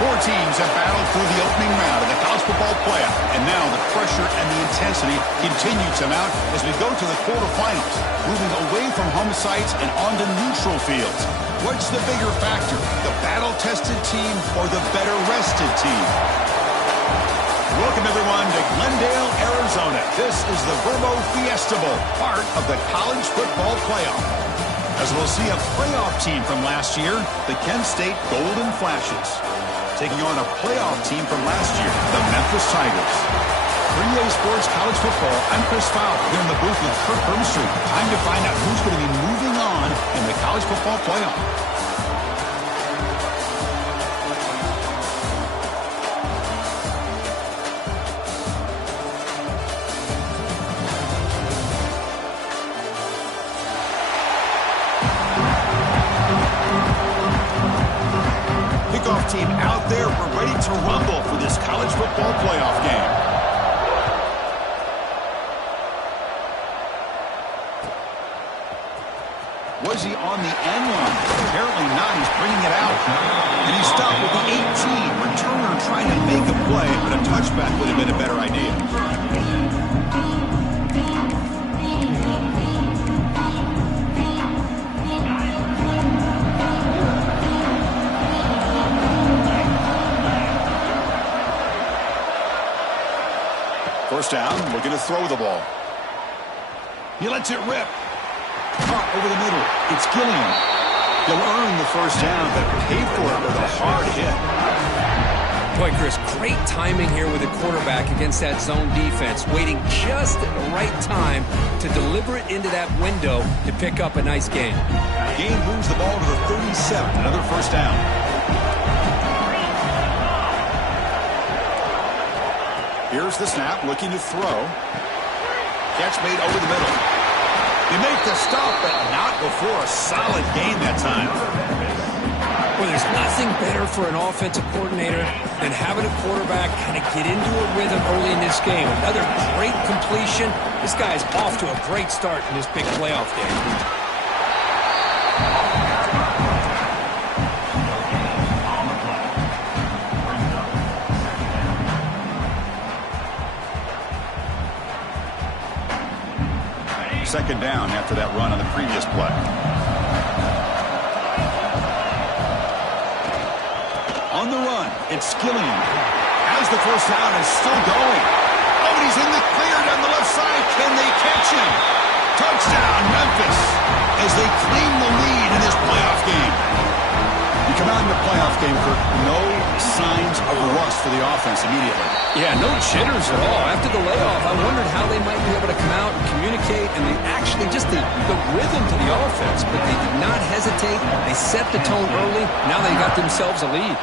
Four teams have battled through the opening round of the college football playoff, and now the pressure and the intensity continue to mount as we go to the quarterfinals, moving away from home sites and onto neutral fields. What's the bigger factor, the battle-tested team or the better-rested team? Welcome, everyone, to Glendale, Arizona. This is the Verbo Fiesta Bowl, part of the college football playoff. As we'll see a playoff team from last year, the Kent State Golden Flashes, taking on a playoff team from last year, the Memphis Tigers. For EA Sports College Football, I'm Chris Fowler here in the booth with Kirk Hermstreet. Time to find out who's going to be moving on in the college football playoff. Team out there, we're ready to rumble for this college football playoff game. Was he on the end line? Apparently not. He's bringing it out. And he stopped with the 18. Returner trying to make a play, but a touchback would have been a better idea. First down, looking to throw the ball. He lets it rip. Caught over the middle. It's Gilliam. He'll earn the first down, but pay for it with a hard hit. Chris, great timing here with the quarterback against that zone defense, waiting just at the right time to deliver it into that window to pick up a nice gain. Gain moves the ball to the 37, another first down. Here's the snap, looking to throw. Catch made over the middle. They make the stop, but not before a solid gain that time. Well, there's nothing better for an offensive coordinator than having a quarterback kind of get into a rhythm early in this game. Another great completion. This guy is off to a great start in this big playoff game. Second down after that run on the previous play. On the run, it's Skillian. As the first down is still going. Oh, and he's in the clear down the left side. Can they catch him? Touchdown, Memphis, as they claim the lead in this playoff game. You come out in the playoff game, Kirk, no signs of rust for the offense immediately. Yeah, no jitters at all. After the layoff, I wondered how they might be able to come out and communicate, and they actually just the rhythm to the offense, but they did not hesitate. They set the tone early. Now they got themselves a lead.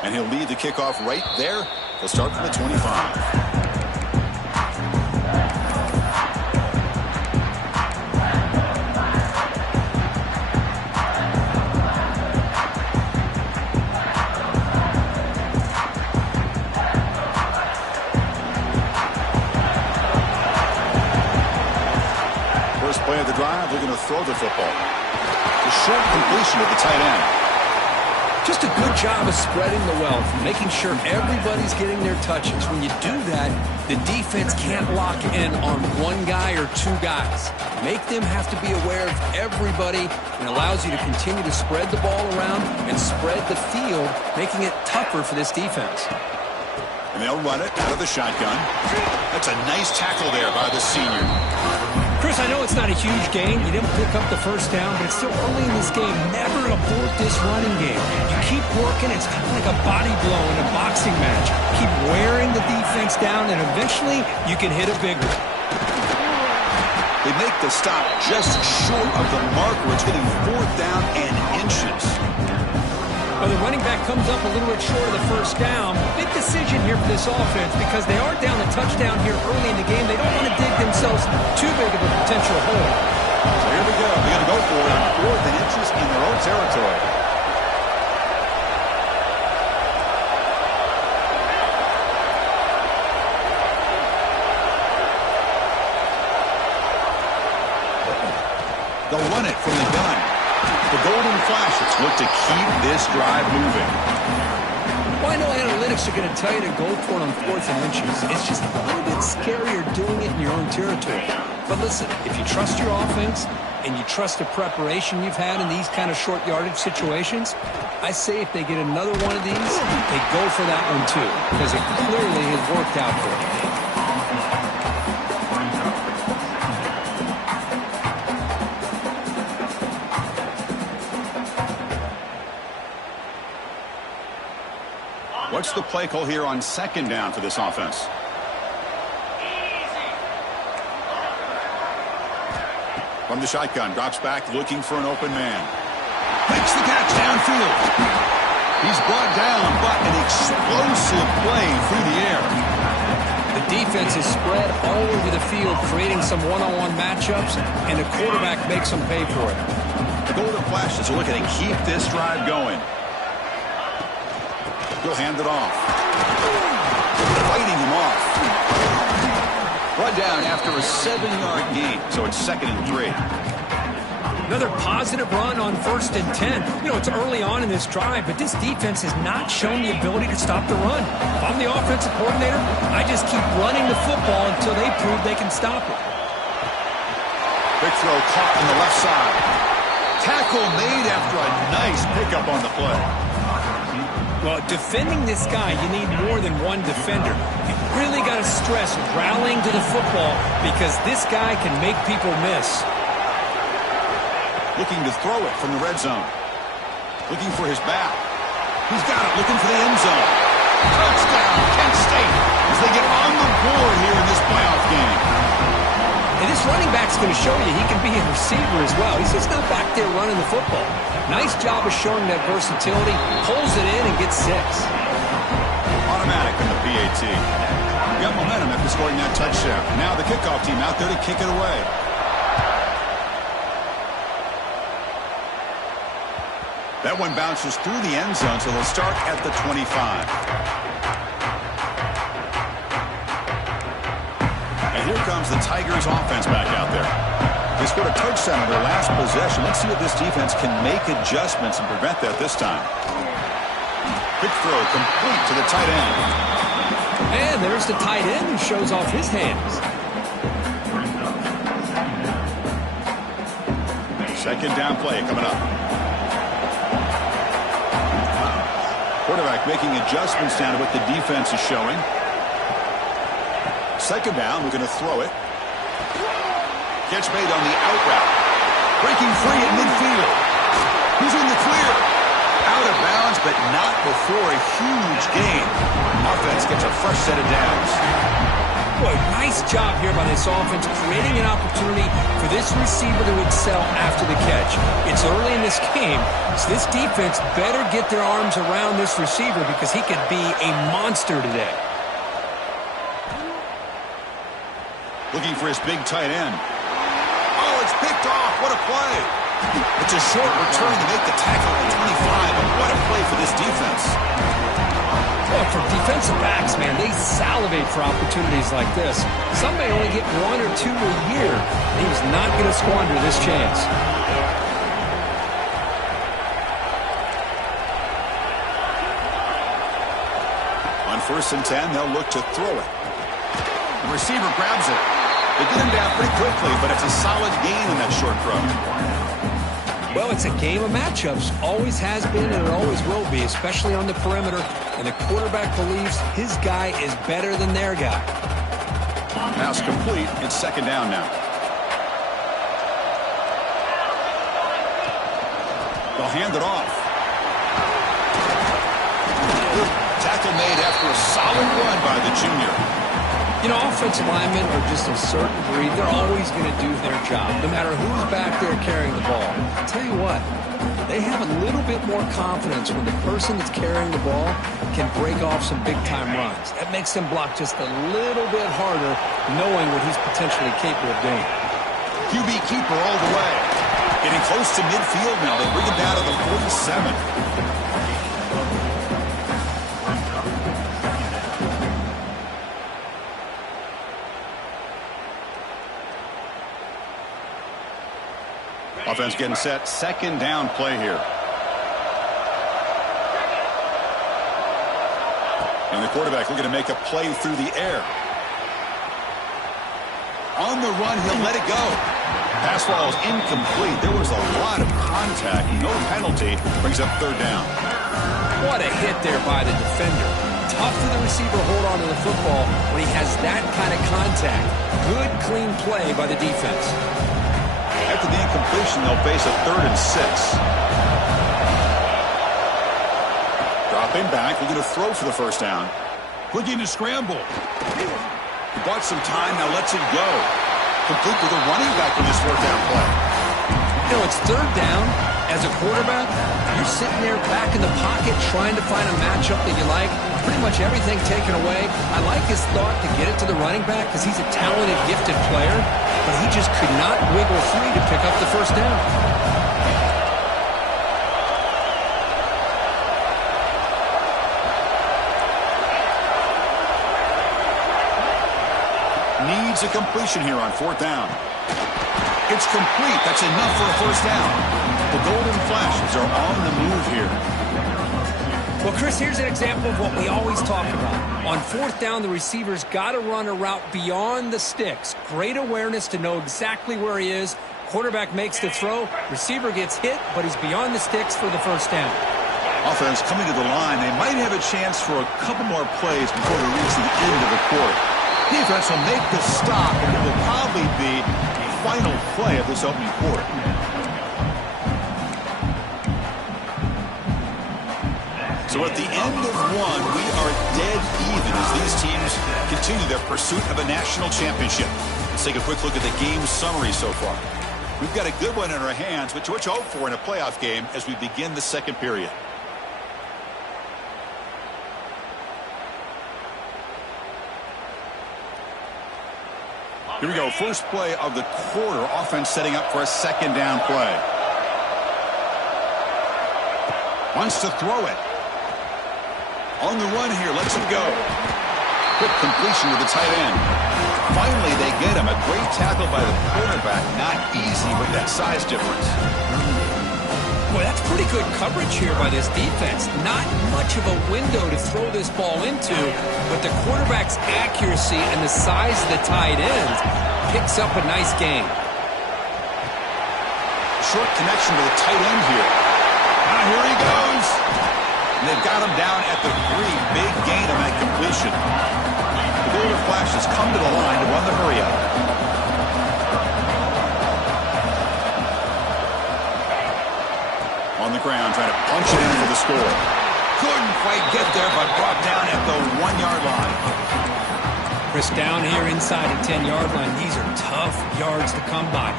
And he'll lead the kickoff right there. They'll start from the 25. Play of the drive, looking to throw the football. A short completion of the tight end. Just a good job of spreading the wealth, making sure everybody's getting their touches. When you do that, the defense can't lock in on one guy or two guys. Make them have to be aware of everybody, and allows you to continue to spread the ball around and spread the field, making it tougher for this defense. And they'll run it out of the shotgun. That's a nice tackle there by the senior. Chris, I know it's not a huge gain. You didn't pick up the first down, but it's still early in this game. Never abort this running game. You keep working. It's kind of like a body blow in a boxing match. Keep wearing the defense down, and eventually you can hit a big one. They make the stop just short of the mark where it's hitting fourth down and inches. Well, the running back comes up a little bit short of the first down. Big decision here for this offense because they are down a touchdown here early in the game. They don't want to dig themselves too big of a potential hole. So here we go. They're going to go for it on fourth and inches in their own territory. They'll run it from the gun. The Golden Flashes look to keep this drive moving. Well, I know analytics are going to tell you to go for it on fourth and inches. It's just a little bit scarier doing it in your own territory. But listen, if you trust your offense and you trust the preparation you've had in these kind of short yardage situations, I say if they get another one of these, they go for that one too, because it clearly has worked out for them. What's the play call here on second down for this offense? From the shotgun, drops back, looking for an open man. Makes the catch downfield. He's brought down, but an explosive play through the air. The defense is spread all over the field, creating some one-on-one matchups, and the quarterback makes them pay for it. The Golden Flashes are looking to keep this drive going. He'll hand it off. Fighting him off. Brought down after a 7-yard gain, so it's 2nd and 3. Another positive run on 1st and 10. You know, it's early on in this drive, but this defense has not shown the ability to stop the run. If I'm the offensive coordinator, I just keep running the football until they prove they can stop it. Big throw caught on the left side. Tackle made after a nice pickup on the play. Well, defending this guy, you need more than one defender. You really got to stress rallying to the football because this guy can make people miss. Looking to throw it from the red zone. Looking for his back. He's got it, looking for the end zone. Touchdown, Kent State, as they get on the board here in this playoff game. And this running back's going to show you he can be a receiver as well. He's just not back there running the football. Nice job of showing that versatility. Pulls it in and gets 6. Automatic in the PAT. Got momentum after scoring that touchdown. Now the kickoff team out there to kick it away. That one bounces through the end zone, so they'll start at the 25. And here comes the Tigers offense back out there. They scored a touchdown on their last possession. Let's see if this defense can make adjustments and prevent that this time. Quick throw complete to the tight end. And there's the tight end who shows off his hands. Second down play coming up. Quarterback making adjustments down to what the defense is showing. Second down, we're going to throw it. Catch made on the out route. Breaking free at midfield. He's in the clear. Out of bounds, but not before a huge gain. Offense gets a fresh set of downs. Boy, nice job here by this offense, creating an opportunity for this receiver to excel after the catch. It's early in this game, so this defense better get their arms around this receiver because he could be a monster today. Looking for his big tight end. Oh, it's picked off. What a play. It's a short return to make the tackle at 25, and what a play for this defense. Well, for defensive backs, man, they salivate for opportunities like this. Some may only get 1 or 2 a year. He was not going to squander this chance. On 1st and 10, they'll look to throw it. The receiver grabs it. They get him down pretty quickly, but it's a solid gain in that short throw. Well, it's a game of matchups. Always has been and it always will be, especially on the perimeter. And the quarterback believes his guy is better than their guy. Pass complete. It's second down now. They'll hand it off. Good tackle made after a solid run by the junior. You know, offensive linemen are just a certain breed. They're always going to do their job, no matter who's back there carrying the ball. I'll tell you what, they have a little bit more confidence when the person that's carrying the ball can break off some big-time runs. That makes them block just a little bit harder, knowing what he's potentially capable of doing. QB keeper all the way. Getting close to midfield now. They bring him down to the 47. Offense getting set. Second down play here. And the quarterback looking to make a play through the air. On the run, he'll let it go. Pass ball is incomplete. There was a lot of contact. No penalty. Brings up third down. What a hit there by the defender. Tough for the receiver to hold on to the football when he has that kind of contact. Good, clean play by the defense. After the incompletion, they'll face a 3rd and 6. Dropping back, looking to throw for the first down. Looking to scramble. He bought some time, now lets it go. Complete with a running back in this 4th down play. You know, it's 3rd down. As a quarterback, you're sitting there back in the pocket trying to find a matchup that you like. Pretty much everything taken away. I like his thought to get it to the running back because he's a talented, gifted player, but he just could not wiggle free to pick up the first down. Needs a completion here on 4th down. It's complete. That's enough for a first down. The Golden Flashes are on the move here. Well, Chris, here's an example of what we always talk about. On 4th down, the receiver's got to run a route beyond the sticks. Great awareness to know exactly where he is. Quarterback makes the throw. Receiver gets hit, but he's beyond the sticks for the first down. Offense coming to the line. They might have a chance for a couple more plays before we reach the end of the quarter. Defense will make the stop, and it will probably be the final play of this opening quarter. So at the end of one, we are dead even as these teams continue their pursuit of a national championship. Let's take a quick look at the game summary so far. We've got a good one in our hands, which what you hope for in a playoff game as we begin the second period. Here we go. First play of the quarter. Offense setting up for a second down play. Wants to throw it. On the run here. Lets it go. Quick completion to the tight end. Finally, they get him. A great tackle by the quarterback. Not easy with that size difference. Boy, that's pretty good coverage here by this defense. Not much of a window to throw this ball into, but the quarterback's accuracy and the size of the tight end picks up a nice gain. Short connection to the tight end here. Now here he goes. And they've got him down at the 3. Big gain on that completion. The Golden Flash has come to the line to run the hurry up. On the ground, trying to punch it in for the score. Couldn't quite get there, but brought down at the 1-yard line. Chris, down here inside the 10-yard line, these are tough yards to come by.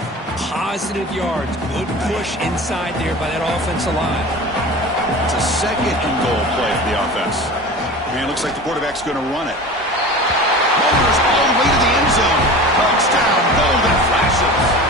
Positive yards. Good push inside there by that offensive line. It's a second and goal play for the offense. Man, looks like the quarterback's going to run it. Motors all the way to the end zone. Touchdown, Golden Flashes.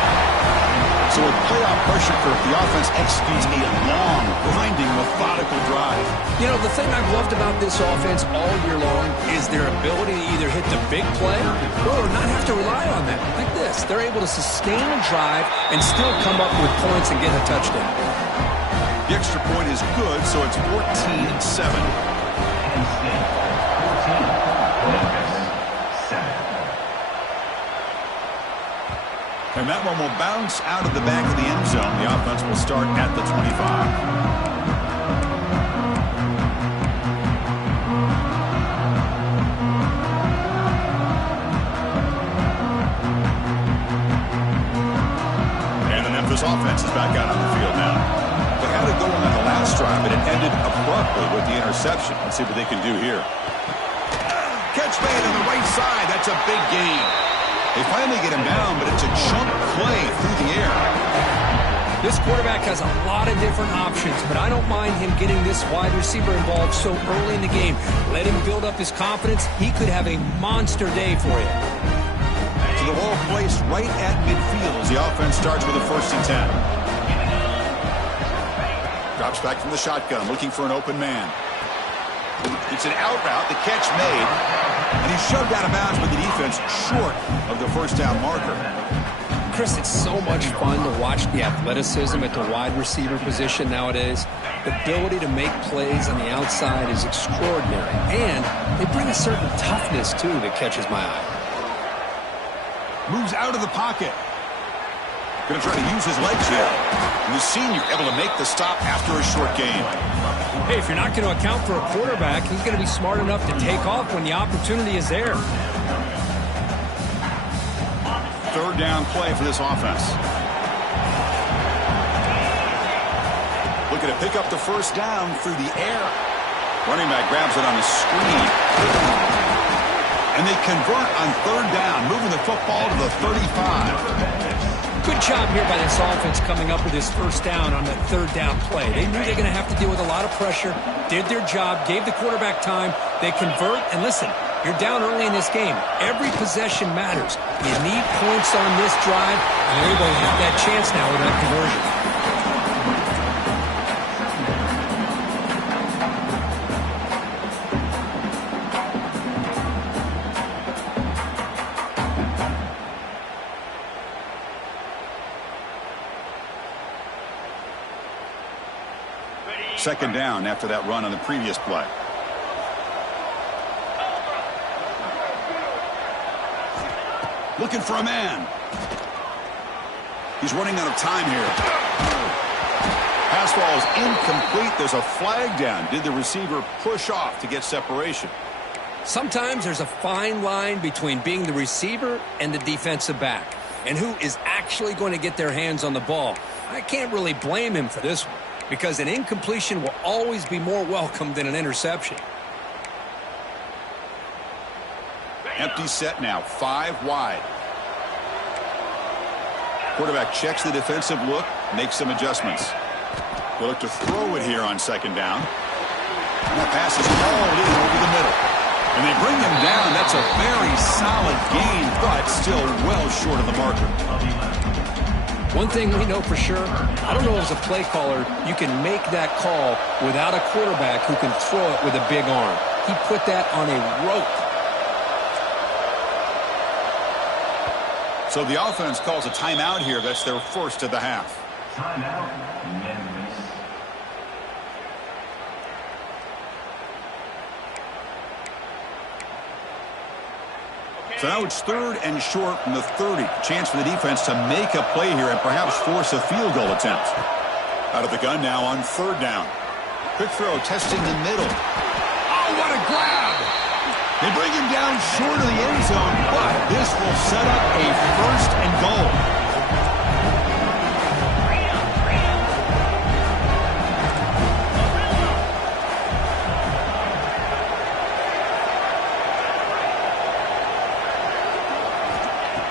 So with playoff pressure curve, the offense executes a long, grinding, methodical drive. You know, the thing I've loved about this offense all year long is their ability to either hit the big play or not have to rely on that. Like this. They're able to sustain a drive and still come up with points and get a touchdown. The extra point is good, so it's 14-7. And that one will bounce out of the back of the end zone. The offense will start at the 25. And the Memphis offense is back out on the field now. They had it going on the last drive, but it ended abruptly with the interception. Let's see what they can do here. Catch made on the right side. That's a big gain. They finally get him down, but it's a chunk play through the air. This quarterback has a lot of different options, but I don't mind him getting this wide receiver involved so early in the game. Let him build up his confidence. He could have a monster day for you. So the ball placed right at midfield as the offense starts with a 1st and 10. Drops back from the shotgun, looking for an open man. It's an out route, the catch made, and he's shoved out of bounds with the defense short of the first down marker. Chris, it's so much fun to watch the athleticism at the wide receiver position nowadays. The ability to make plays on the outside is extraordinary, and they bring a certain toughness, too, that catches my eye. Moves out of the pocket. Going to try to use his legs here. And the senior able to make the stop after a short gain. Hey, if you're not going to account for a quarterback, he's going to be smart enough to take off when the opportunity is there. 3rd down play for this offense. Looking to pick up the 1st down through the air. Running back grabs it on the screen. And they convert on 3rd down, moving the football to the 35. Good job here by this offense coming up with this 1st down on that 3rd down play. They knew they're going to have to deal with a lot of pressure, did their job, gave the quarterback time. They convert, and listen, you're down early in this game. Every possession matters. You need points on this drive, and they're able to have that chance now with that conversion. Second down after that run on the previous play. Looking for a man. He's running out of time here. Pass ball is incomplete. There's a flag down. Did the receiver push off to get separation? Sometimes there's a fine line between being the receiver and the defensive back, and who is actually going to get their hands on the ball. I can't really blame him for this one. because an incompletion will always be more welcome than an interception. Empty set now, 5 wide. Quarterback checks the defensive look, makes some adjustments. We'll look to throw it here on second down. And that pass is hauled in over the middle. And they bring him down. That's a very solid gain, but still well short of the marker. One thing we know for sure, I don't know as a play caller, you can make that call without a quarterback who can throw it with a big arm. He put that on a rope. So the offense calls a timeout here. That's their first of the half. Timeout, Memphis. So now it's 3rd and short from the 30. Chance for the defense to make a play here and perhaps force a field goal attempt. Out of the gun now on 3rd down. Quick throw testing the middle. Oh, what a grab! They bring him down short of the end zone, but this will set up a 1st and goal.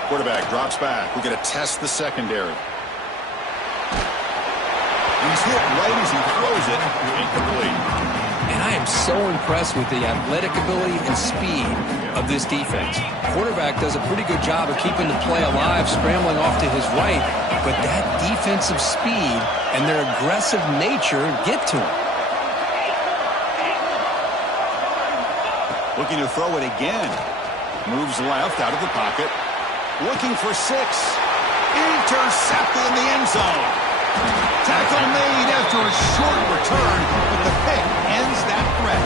Quarterback drops back. We're going to test the secondary. He's hit right as he throws it. Incomplete. And I am so impressed with the athletic ability and speed of this defense. Quarterback does a pretty good job of keeping the play alive, scrambling off to his right, but that defensive speed and their aggressive nature get to him. Looking to throw it again. Moves left out of the pocket. Looking for 6. Intercepted in the end zone. Tackle made after a short return, but the pick ends that threat.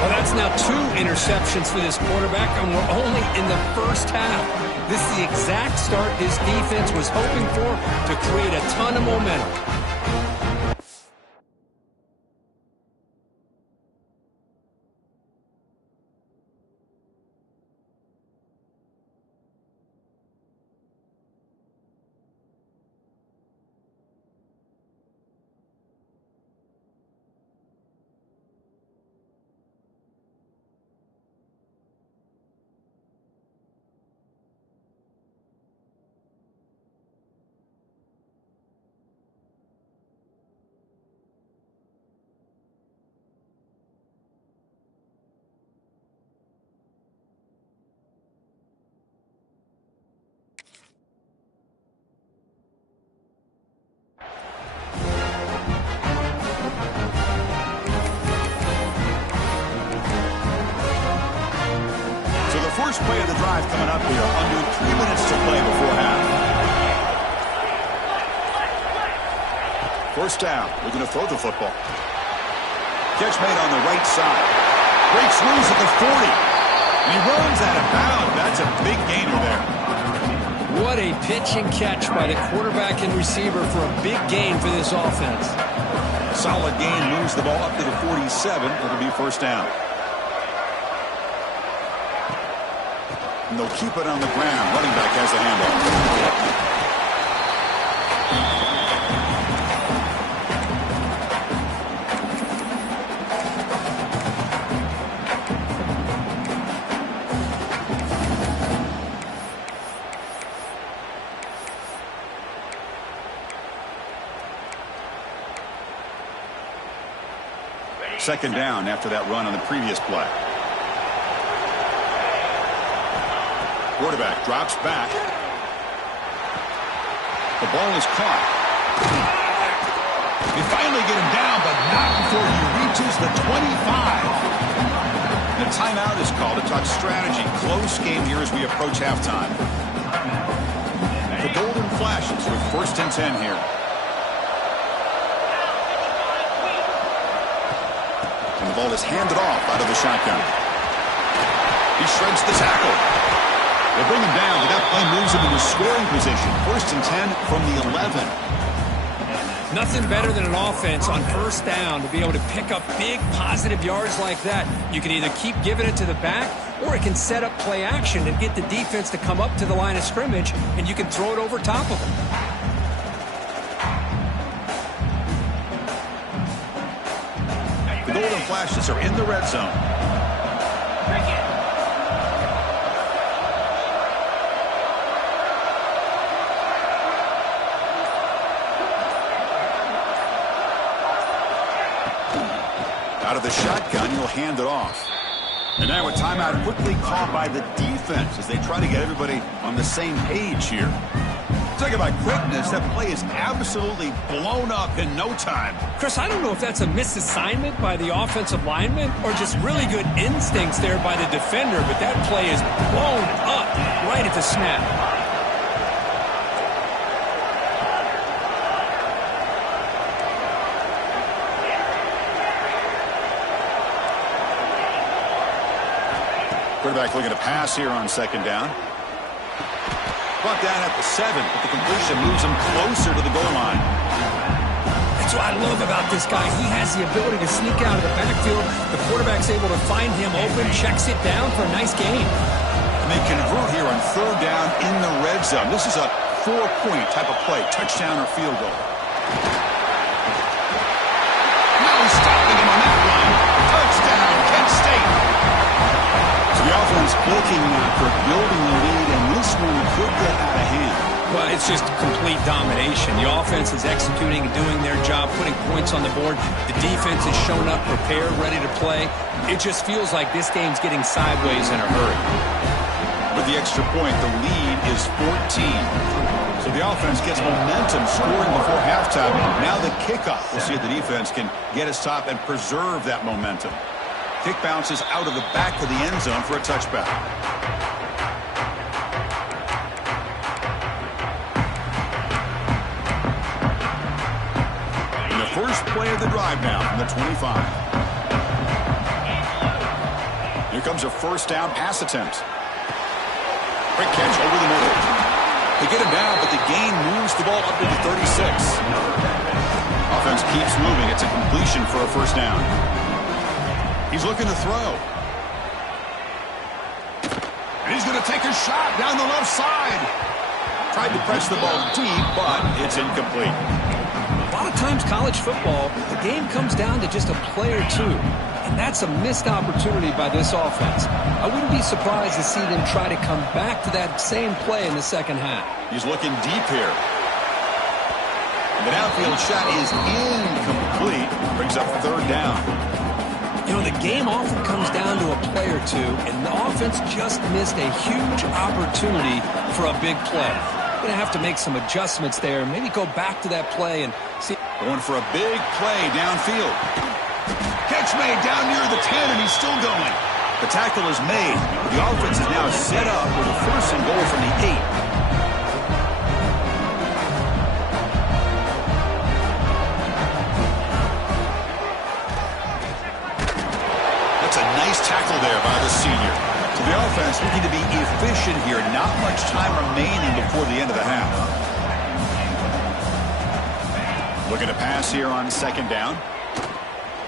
Well, that's now 2 interceptions for this quarterback, and we're only in the first half. This is the exact start his defense was hoping for to create a ton of momentum. First play of the drive coming up here. Under 3 minutes to play before half. First down. We're going to throw the football. Catch made on the right side. Breaks loose at the 40. And he runs out of bounds. That's a big gainer there. What a pitch and catch by the quarterback and receiver for a big gain for this offense. Solid gain moves the ball up to the 47. It'll be first down. And they'll keep it on the ground. Running back has the handoff. Second down after that run on the previous play. Quarterback drops back. The ball is caught. They finally get him down, but not before he reaches the 25. The timeout is called to talk strategy. Close game here as we approach halftime. The golden flashes with first and 10 here. And the ball is handed off out of the shotgun. He shreds the tackle. They bring him down, but that play moves him into scoring position. First and 10 from the 11. Nothing better than an offense on first down to be able to pick up big positive yards like that. You can either keep giving it to the back, or it can set up play action and get the defense to come up to the line of scrimmage, and you can throw it over top of them. The Golden Flashes are in the red zone. Out of the shotgun, he'll hand it off. And now a timeout quickly called by the defense as they try to get everybody on the same page here. Talking about quickness, that play is absolutely blown up in no time. Chris, I don't know if that's a misassignment by the offensive lineman or just really good instincts there by the defender, but that play is blown up right at the snap. Quarterback looking to pass here on second down. Brought down at the 7, but the completion moves him closer to the goal line. That's what I love about this guy. He has the ability to sneak out of the backfield. The quarterback's able to find him open, checks it down for a nice gain. And they convert here on third down in the red zone. This is a 4-point type of play, touchdown or field goal. No stopping him on that line. Touchdown, Kent State. So the offense looking for building the lead, and this one could get out of hand. Well, it's just complete domination. The offense is executing and doing their job, putting points on the board. The defense has shown up, prepared, ready to play. It just feels like this game's getting sideways in a hurry. With the extra point, the lead is 14. So the offense gets momentum scoring before halftime. Now the kickoff. We'll see if the defense can get a stop and preserve that momentum. Kick bounces out of the back of the end zone for a touchback. And the first play of the drive now from the 25. Here comes a first down pass attempt. Quick catch over the middle. They get him down, but the gain moves the ball up into 36. Offense keeps moving. It's a completion for a first down. He's looking to throw. And he's going to take a shot down the left side. Tried to press the ball deep, but it's incomplete. A lot of times college football, the game comes down to just a play or two. And that's a missed opportunity by this offense. I wouldn't be surprised to see them try to come back to that same play in the second half. He's looking deep here. And the downfield shot is incomplete. Brings up third down. You know, the game often comes down to a play or two, and the offense just missed a huge opportunity for a big play. Going to have to make some adjustments there, maybe go back to that play and see. Going for a big play downfield. Catch made down near the 10, and he's still going. The tackle is made. The offense is now set up with a first and goal from the 8. Tackle there by the senior. So the offense looking to be efficient here. Not much time remaining before the end of the half. Looking to pass here on second down.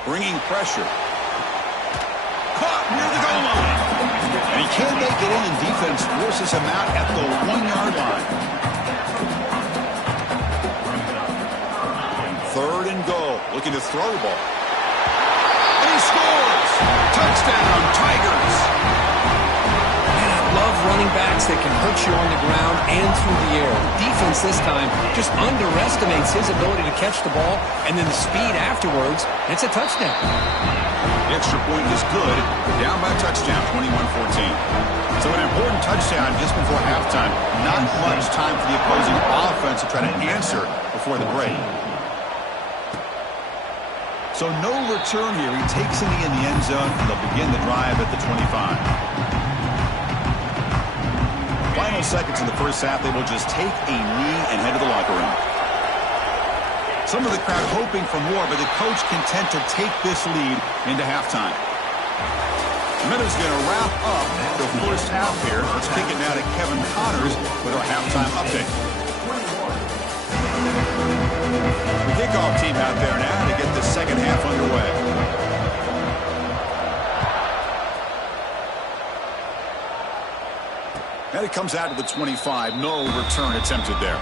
Bringing pressure. Caught near the goal line. And he can't make it in, and defense forces him out at the 1-yard line. Third and goal. Looking to throw the ball. And he scores! Touchdown, Tigers! Man, I love running backs that can hurt you on the ground and through the air. The defense this time just underestimates his ability to catch the ball, and then the speed afterwards, it's a touchdown. The extra point is good. They're down by a touchdown, 21-14. So an important touchdown just before halftime. Not much time for the opposing offense to try to answer before the break. So no return here. He takes it in the end zone, and they'll begin the drive at the 25. Final seconds in the first half, they will just take a knee and head to the locker room. Some of the crowd hoping for more, but the coach content to take this lead into halftime. Memphis is going to wrap up the first half here. Let's kick it now to Kevin Connors with our halftime update. The kickoff team out there now to get the second half underway. And it comes out to the 25. No return attempted there.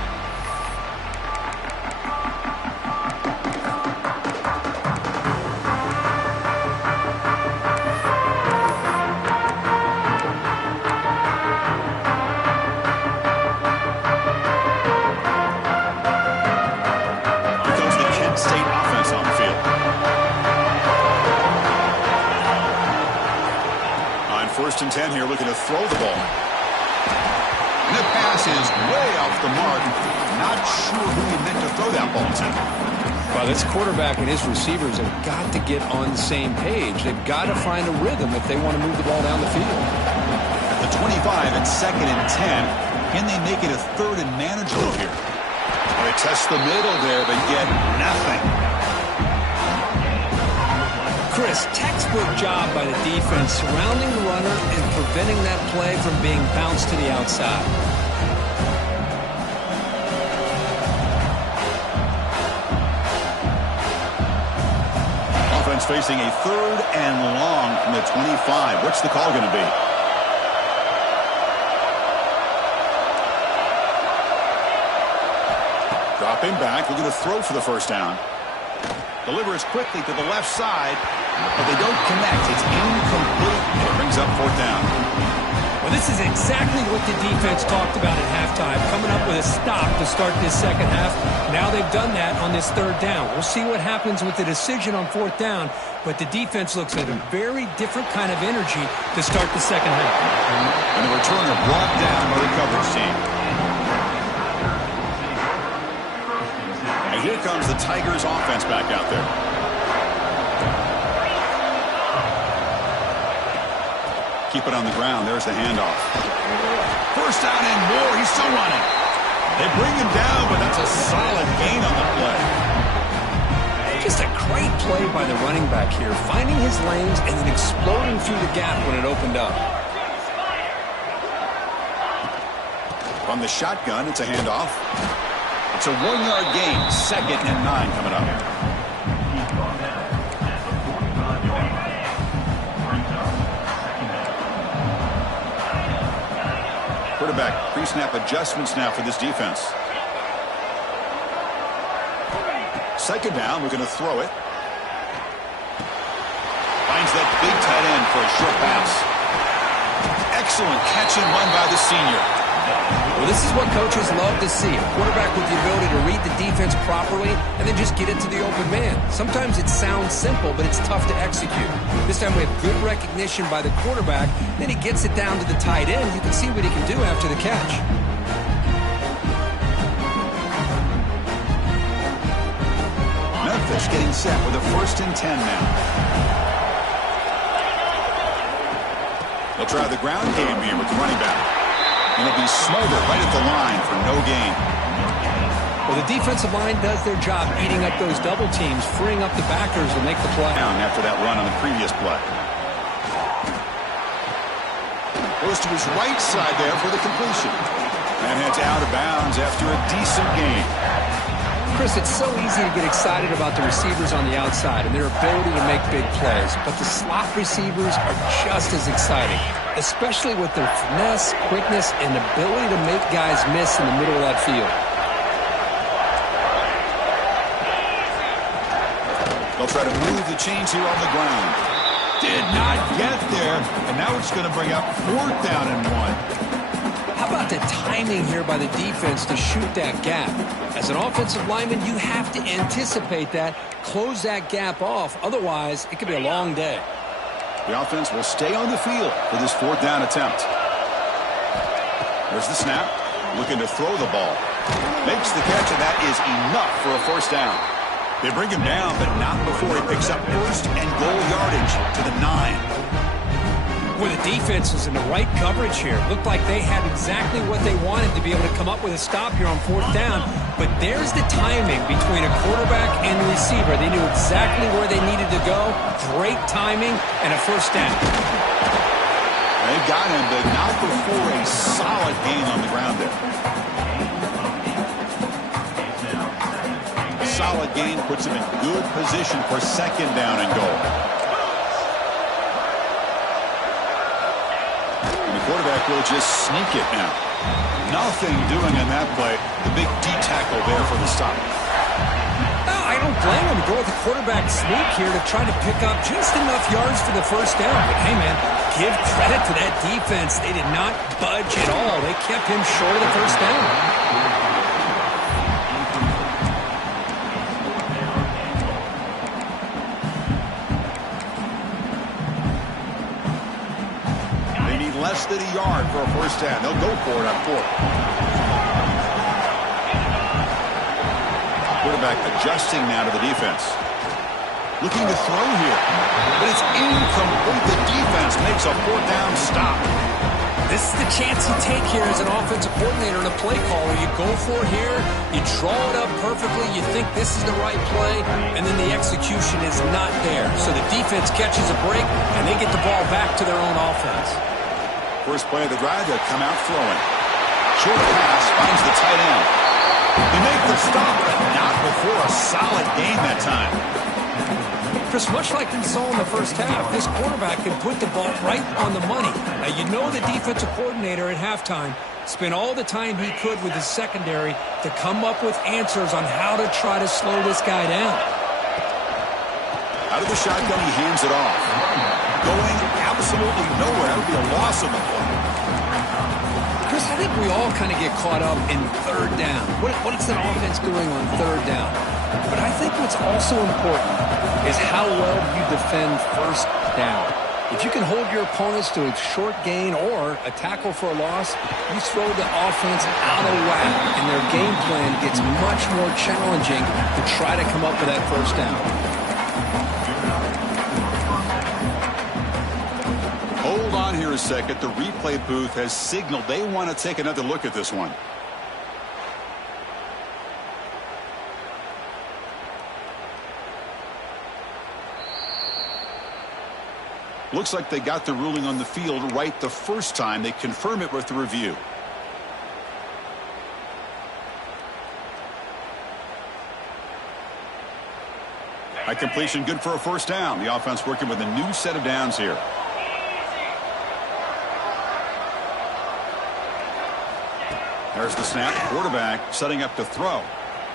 and 10 here, looking to throw the ball. And the pass is way off the mark. Not sure who he meant to throw that ball to. Well, this quarterback and his receivers have got to get on the same page. They've got to find a rhythm if they want to move the ball down the field. At the 25 and 2nd and 10, can they make it a 3rd and manageable here? They test the middle there, but get nothing. Chris, textbook job by the defense surrounding the runner and preventing that play from being bounced to the outside. Offense facing a 3rd and long from the 25. What's the call going to be? Dropping back, looking to throw for the first down. Delivers quickly to the left side, but they don't connect. It's incomplete, and it brings up 4th down. Well, this is exactly what the defense talked about at halftime, coming up with a stop to start this second half. Now they've done that on this 3rd down. We'll see what happens with the decision on 4th down, but the defense looks at a very different kind of energy to start the second half. And the returner brought down by the coverage team. And here comes the Tigers offense back out there. Keep it on the ground. There's the handoff. First down and more. He's still running. They bring him down, but that's a solid gain on the play. Just a great play by the running back here, finding his lanes and then exploding through the gap when it opened up. From the shotgun, it's a handoff. It's a 1-yard gain. 2nd and 9 coming up. Quarterback pre-snap adjustments now for this defense. 2nd down, we're going to throw it. Finds that big tight end for a short pass. Excellent catch and run by the senior. Well, this is what coaches love to see. A quarterback with the ability to read the defense properly and then just get it to the open man. Sometimes it sounds simple, but it's tough to execute. This time we have good recognition by the quarterback. Then he gets it down to the tight end. You can see what he can do after the catch. Memphis getting set with a 1st and 10 now. They'll try the ground game here with the running back. And it'll be smothered right at the line for no gain. Well, the defensive line does their job eating up those double teams, freeing up the backers to make the play. Down after that run on the previous play. Goes to his right side there for the completion. And heads out of bounds after a decent gain. Chris, it's so easy to get excited about the receivers on the outside and their ability to make big plays, but the slot receivers are just as exciting, especially with their finesse, quickness, and ability to make guys miss in the middle of that field. They'll try to move the chains here on the ground. Did not get there, and now it's going to bring up 4th down and 1. How about the timing here by the defense to shoot that gap? As an offensive lineman, you have to anticipate that, close that gap off. Otherwise, it could be a long day. The offense will stay on the field for this 4th down attempt. There's the snap. Looking to throw the ball. Makes the catch, and that is enough for a 1st down. They bring him down, but not before he picks up 1st and goal yardage to the 9. Well, the defense was in the right coverage here. Looked like they had exactly what they wanted to be able to come up with a stop here on 4th down. But there's the timing between a quarterback and the receiver. They knew exactly where they needed to go. Great timing and a 1st down. They got him, but not before a solid gain on the ground there. A solid gain puts him in good position for 2nd down and goal. Quarterback will just sneak it now. Nothing doing in that play. The big D tackle there for the stop. I don't blame him to go with the quarterback sneak here to try to pick up just enough yards for the 1st down. But hey, man, give credit to that defense. They did not budge at all. They kept him short of the 1st down. less than a yard for a first down. They'll go for it on fourth. Quarterback adjusting now to the defense. Looking to throw here, but it's incomplete. The defense makes a fourth down stop. This is the chance you take here as an offensive coordinator and a play caller. You go for it here, you draw it up perfectly, you think this is the right play, and then the execution is not there. So the defense catches a break, and they get the ball back to their own offense. First play of the drive, they'll come out throwing. Short pass finds the tight end. They make the stop, but not before a solid gain that time. Chris, much like we saw in the first half, this quarterback can put the ball right on the money. Now, you know the defensive coordinator at halftime spent all the time he could with his secondary to come up with answers on how to try to slow this guy down. Out of the shotgun, he hands it off. Going absolutely nowhere. That would be a loss of the play. Chris, I think we all kind of get caught up in third down. What is an offense doing on third down? But I think what's also important is how well you defend first down. If you can hold your opponents to a short gain or a tackle for a loss, you throw the offense out of whack, and their game plan gets much more challenging to try to come up with that first down. Hold on here a second. The replay booth has signaled they want to take another look at this one. Looks like they got the ruling on the field right the first time. They confirm it with the review. High completion, good for a first down. The offense working with a new set of downs here. There's the snap. Quarterback setting up to throw.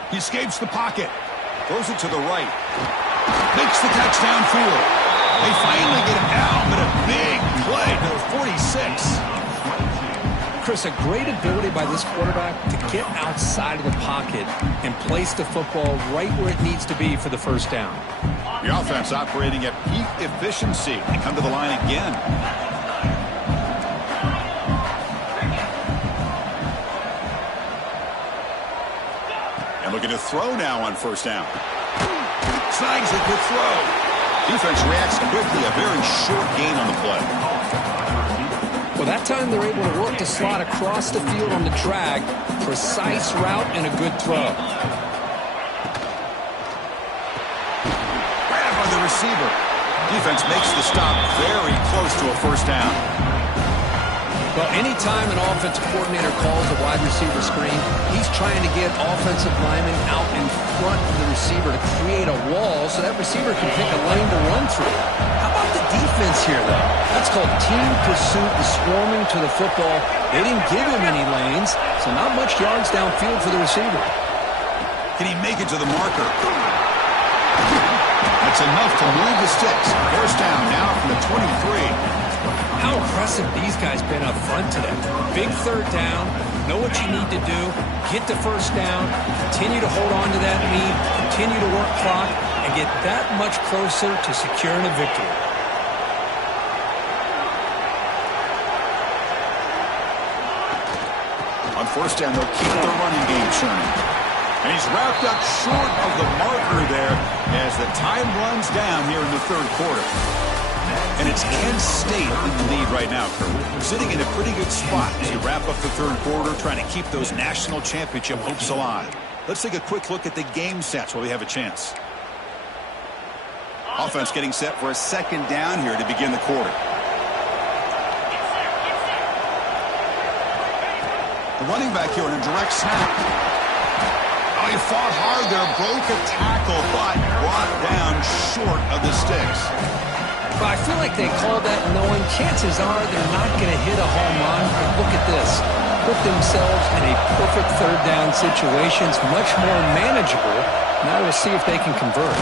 He escapes the pocket. Throws it to the right. Makes the catch downfield. They finally get it down, but a big play to the 46. Chris, a great ability by this quarterback to get outside of the pocket and place the football right where it needs to be for the first down. The offense operating at peak efficiency. They come to the line again. And looking to throw now on first down. Snags a good throw. Defense reacts quickly. A very short gain on the play. Well, that time they're able to work the slot across the field on the drag. Precise route and a good throw. Grab by the receiver. Defense makes the stop very close to a first down. Well, anytime an offensive coordinator calls a wide receiver screen, he's trying to get offensive linemen out in front of the receiver to create a wall so that receiver can pick a lane to run through. How about the defense here, though? That's called team pursuit, the swarming to the football. They didn't give him any lanes, so not much yards downfield for the receiver. Can he make it to the marker? That's enough to move the sticks. First down now from the 23. How impressive these guys been up front today. Big third down, know what you need to do, get the first down, continue to hold on to that lead, continue to work clock, and get that much closer to securing a victory. On first down, they'll keep the running game churning. And he's wrapped up short of the marker there as the time runs down here in the third quarter. And it's Kent State in the lead right now, Kurt. Sitting in a pretty good spot as you wrap up the third quarter, trying to keep those national championship hopes alive. Let's take a quick look at the game sets while we have a chance. Offense getting set for a second down here to begin the quarter. The running back here in a direct snap. Oh, he fought hard there, broke a tackle, but brought down short of the sticks. But I feel like they called that knowing chances are they're not going to hit a home run. But look at this. Put themselves in a perfect third down situation. It's much more manageable. Now we'll see if they can convert.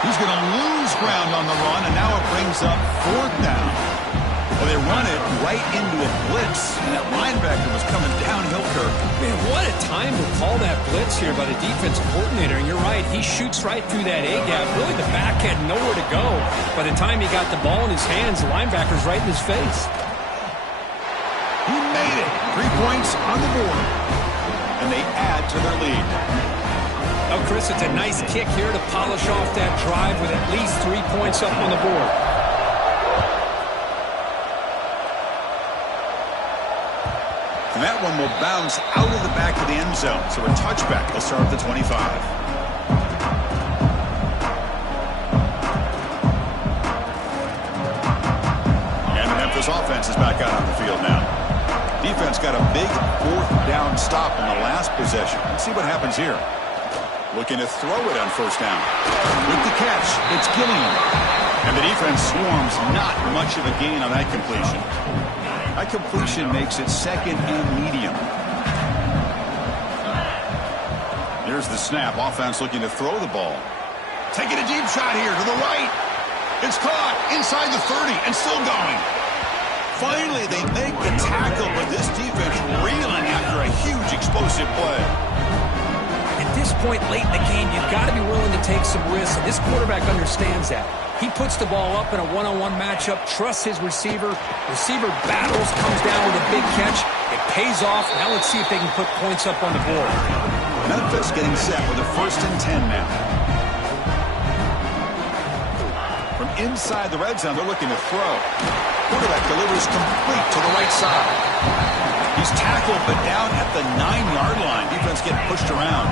He's going to lose ground on the run, and now it brings up fourth down. Well, they run it right into a blitz, and that linebacker was coming downhill, Kirk. Man, what a time to call that blitz here by the defensive coordinator. And you're right, he shoots right through that A-gap. Really, the back had nowhere to go. By the time he got the ball in his hands, the linebacker's right in his face. points on the board. And they add to their lead. Oh, Chris, it's a nice kick here to polish off that drive with at least 3 points up on the board. And that one will bounce out of the back of the end zone. So a touchback will start at the 25. And the Memphis offense is back out on the field now. Defense got a big fourth down stop on the last possession. Let's see what happens here. Looking to throw it on first down. With the catch, it's Gilliam. And the defense swarms, not much of a gain on that completion. That completion makes it second and medium. Here's the snap. Offense looking to throw the ball. Taking a deep shot here to the right. It's caught inside the 30 and still going. Finally, they make the tackle, but this defense reeling after a huge explosive play. At this point late in the game, you've got to be willing to take some risks, and this quarterback understands that. He puts the ball up in a one-on-one matchup, trusts his receiver. Receiver battles, comes down with a big catch. It pays off. Now let's see if they can put points up on the board. Memphis getting set with a 1st and 10 now. From inside the red zone, they're looking to throw. Quarterback delivers complete to the right side. He's tackled, but down at the 9-yard line. Defense getting pushed around.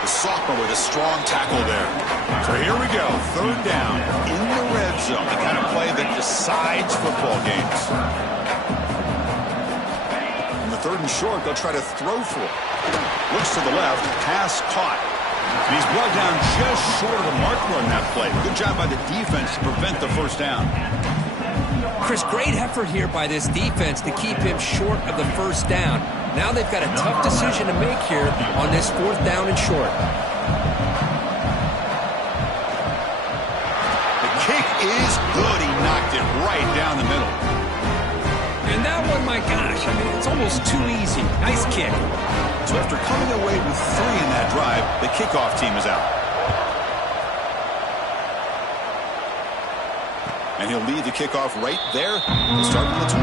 The sophomore with a strong tackle there. So here we go. 3rd down in the red zone. The kind of play that decides football games. In the 3rd and short, they'll try to throw for it. Looks to the left. Pass caught. And he's brought down just short of the marker on that play. Good job by the defense to prevent the first down. Chris, great effort here by this defense to keep him short of the first down. Now they've got a tough decision to make here on this 4th down and short. The kick is good. He knocked it right down the middle. And that one, my gosh, I mean, it's almost too easy. Nice kick. So after coming away with 3 in that drive, the kickoff team is out. And he'll lead the kickoff right there to start from the 25.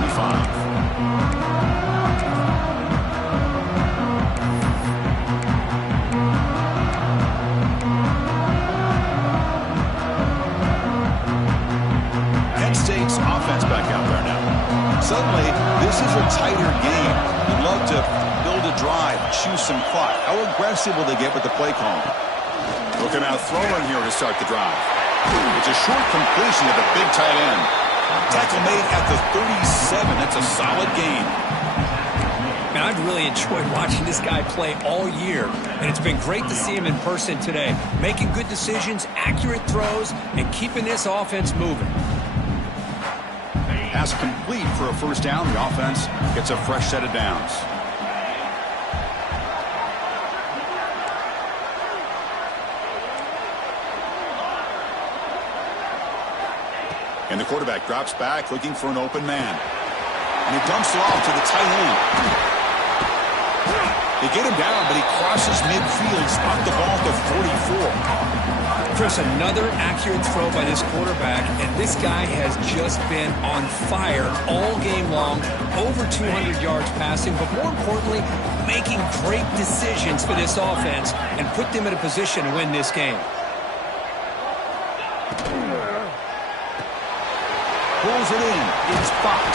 Penn State's offense back out there now. Suddenly, this is a tighter game. You'd love to build a drive, choose some clock. How aggressive will they get with the play call? Looking out throwing here to start the drive. It's a short completion to the big tight end. Tackle made at the 37. That's a solid gain. Man, I've really enjoyed watching this guy play all year, and it's been great to see him in person today. Making good decisions, accurate throws, and keeping this offense moving. Pass complete for a first down. The offense gets a fresh set of downs. And the quarterback drops back looking for an open man. And he dumps it off to the tight end. They get him down, but he crosses midfield, spot the ball to 44. Chris, another accurate throw by this quarterback, and this guy has just been on fire all game long, over 200 yards passing, but more importantly, making great decisions for this offense and put them in a position to win this game. Pulls it in. It's Fox.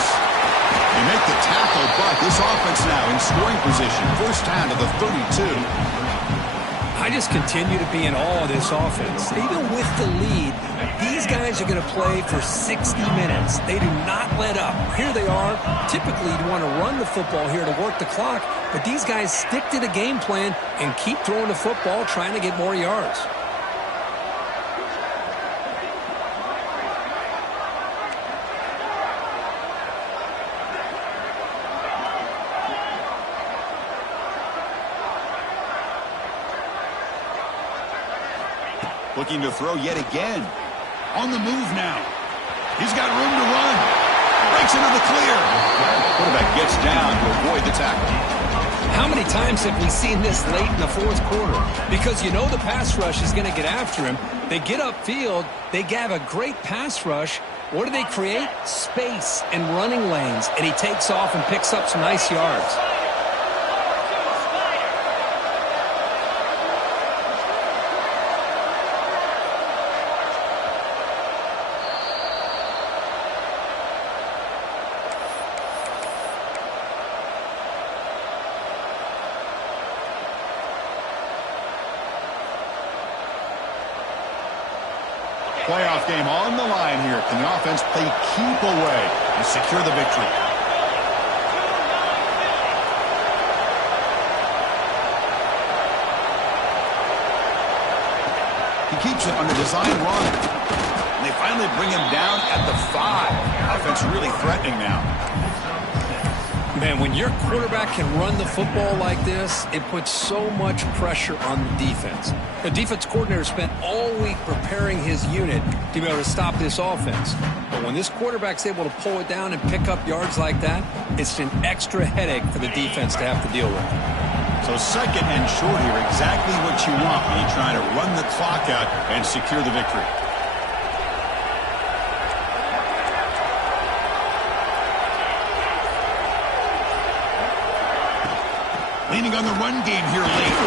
They make the tackle, but this offense now in scoring position. First down to the 32. I just continue to be in awe of this offense. Even with the lead, these guys are going to play for 60 minutes. They do not let up. Here they are. Typically, you want to run the football here to work the clock, but these guys stick to the game plan and keep throwing the football, trying to get more yards. Looking to throw yet again. On the move now. He's got room to run. Breaks into the clear. Quarterback gets down to avoid the tackle. How many times have we seen this late in the fourth quarter? Because you know the pass rush is going to get after him. They get upfield. They have a great pass rush. What do they create? Space and running lanes. And he takes off and picks up some nice yards. Playoff game on the line here. Can the offense play keep away and secure the victory? He keeps it on the design run. And they finally bring him down at the 5. Offense really threatening now. Man, when your quarterback can run the football like this, it puts so much pressure on the defense. The defense coordinator spent all week preparing his unit to be able to stop this offense. But when this quarterback's able to pull it down and pick up yards like that, it's an extra headache for the defense to have to deal with. So second and short here, exactly what you want when you're trying to run the clock out and secure the victory. Leaning on the run game here late.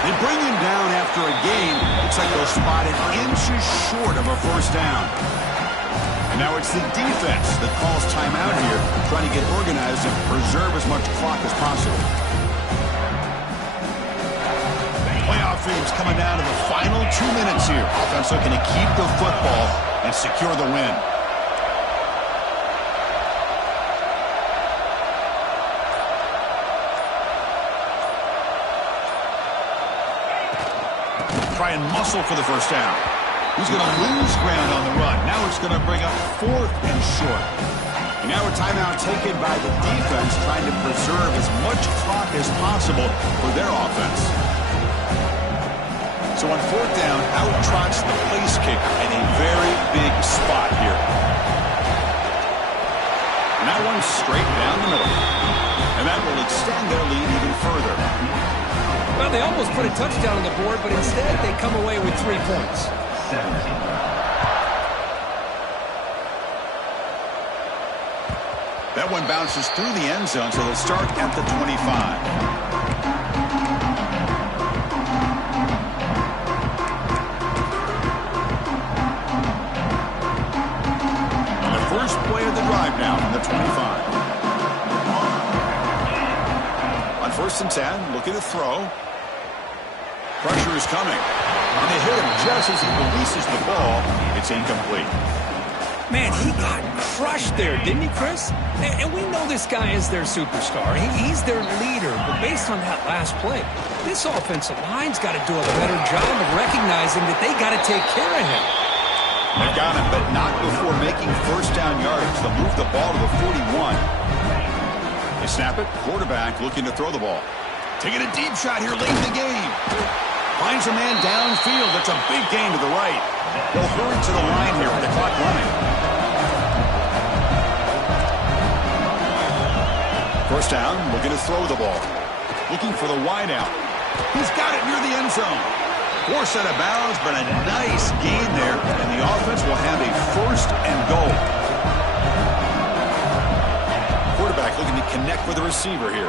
They bring him down after a gain. Looks like they'll spot it inches short of a first down. And now it's the defense that calls timeout here, trying to get organized and preserve as much clock as possible. Playoff games coming down to the final 2 minutes here. Offense looking to keep the football and secure the win. Try and muscle for the first down. He's going to lose ground on the run. Now it's going to bring up 4th and short. And now a timeout taken by the defense, trying to preserve as much clock as possible for their offense. So on 4th down, out trots the place kicker in a very big spot here. And that one straight down the middle. And that will extend their lead even further. Well, they almost put a touchdown on the board, but instead they come away with 3 points. 17. That one bounces through the end zone, so they'll start at the 25. And the first play of the drive now from the 25. On 1st and 10, looking to throw. Pressure is coming. And they hit him just as he releases the ball. It's incomplete. Man, he got crushed there, didn't he, Chris? And we know this guy is their superstar. He's their leader. But based on that last play, this offensive line's got to do a better job of recognizing that they got to take care of him. They've got him, but not before making first down yards to move the ball to the 41. They snap it. Quarterback looking to throw the ball. Taking a deep shot here late in the game. Finds a man downfield. That's a big gain to the right. They'll hurry to the line here with the clock running. First down, looking to throw the ball. Looking for the wide out. He's got it near the end zone. Forced out of bounds, but a nice gain there. And the offense will have a 1st and goal. Quarterback looking to connect with the receiver here.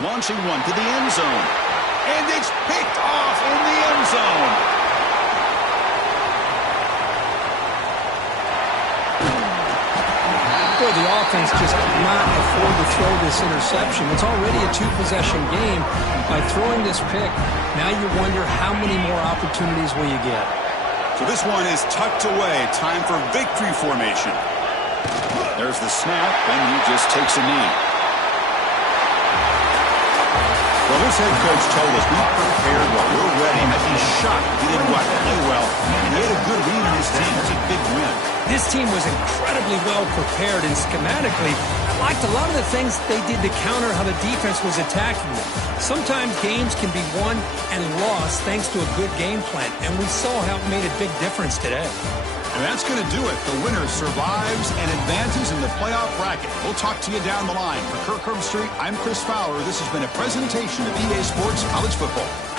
Launching one to the end zone. And it's picked off in the end zone. Boy, the offense just cannot afford to throw this interception. It's already a 2-possession game. By throwing this pick, now you wonder how many more opportunities will you get. So this one is tucked away. Time for victory formation. There's the snap, and he just takes a knee. Well, this head coach told us we're prepared well. We're ready. He's shocked he didn't go out and play well. And he had a good read on his team. It's a big win. This team was incredibly well prepared, and schematically, I liked a lot of the things they did to counter how the defense was attacking them. Sometimes games can be won and lost thanks to a good game plan, and we saw how it made a big difference today. And that's going to do it. The winner survives and advances in the playoff bracket. We'll talk to you down the line. For Kirk Herbstreit, I'm Chris Fowler. This has been a presentation of EA Sports College Football.